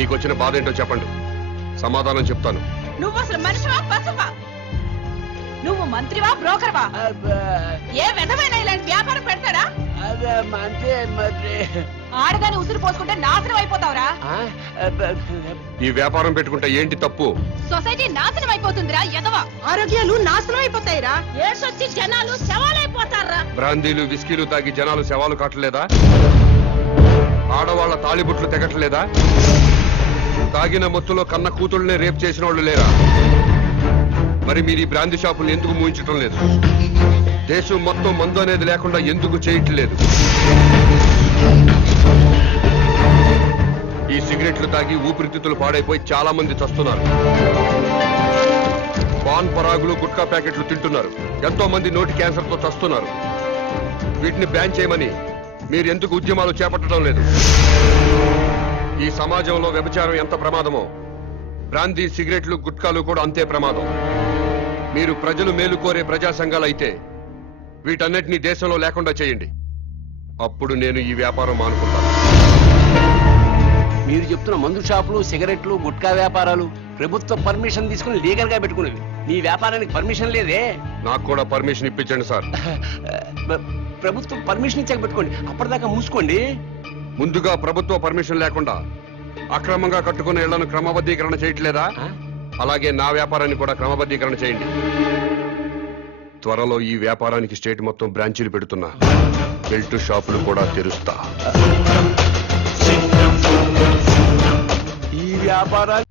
మీకు వచ్చిన బాధ ఏంటో చెప్పండి, సమాధానం చెప్తాను. నువ్వు అసలు మనిషివా పశువా? నువ్వు మంత్రివా బ్రోకర్వా? ఏ విధమైన ఇలాంటి వ్యాపారం పెడతాడా? ఆడదాన్ని ఉసురు పోసుకుంటే నాశనం అయిపోతావురా. ఈ వ్యాపారం పెట్టుకుంటే ఏంటి తప్పు? సొసైటీ నాశనం అయిపోతుందిరా ఎదవా. ఆరోగ్యాలు నాశనం అయిపోతాయిరా. ఏడ్సొచ్చి జనాలు శవాలైపోతారా. బ్రాందీలు విస్కీలు తాగి జనాలు శవాలు కావట్లేదా? ఆడవాళ్ల తాళిబుట్లు తెగట్లేదా? తాగిన మొత్తులో కన్న కూతుళ్ళనే రేపు చేసిన వాళ్ళు లేరా? మరి మీరు ఈ బ్రాందీ షాపులు ఎందుకు మూయించటం లేదు? దేశం మొత్తం మందు అనేది లేకుండా ఎందుకు చేయట్లేదు? ఈ సిగరెట్లు తాగి ఊపిరితిత్తులు పాడైపోయి చాలా మంది చస్తున్నారు. పాన్ పరాగులు గుట్కా ప్యాకెట్లు తింటున్నారు. ఎంతో మంది నోటి క్యాన్సర్ తో చస్తున్నారు. వీటిని బ్యాన్ చేయమని మీరు ఎందుకు ఉద్యమాలు చేపట్టడం లేదు? ఈ సమాజంలో వ్యభిచారం ఎంత ప్రమాదమో బ్రాందీ సిగరెట్లు గుట్కాలు కూడా అంతే ప్రమాదం. మీరు ప్రజలు మేలు కోరే ప్రజా సంఘాలు అయితే వీటన్నిటినీ దేశంలో లేకుండా చేయండి. అప్పుడు నేను ఈ వ్యాపారం మానుకుంటాను. మీరు చెప్తున్న మందు షాపులు, సిగరెట్లు, గుట్కా వ్యాపారాలు ప్రభుత్వ పర్మిషన్ తీసుకుని లీగల్ గా పెట్టుకునేవి. నీ వ్యాపారానికి పర్మిషన్ లేదే. నాకు కూడా పర్మిషన్ ఇప్పించండి సార్. ప్రభుత్వం పర్మిషన్ ఇచ్చాక పెట్టుకోండి, అప్పటిదాకా మూసుకోండి. ముందుగా ప్రభుత్వ పర్మిషన్ లేకుండా అక్రమంగా కట్టుకున్న ఇళ్లను క్రమబద్ధీకరణ చేయట్లేదా? అలాగే నా వ్యాపారాన్ని కూడా క్రమబద్ధీకరణ చేయండి. త్వరలో ఈ వ్యాపారానికి స్టేట్ మొత్తం బ్రాంచీలు పెడుతున్నా. బెల్ట్ షాపులు కూడా తెరుస్తా. ఈ వ్యాపారాలు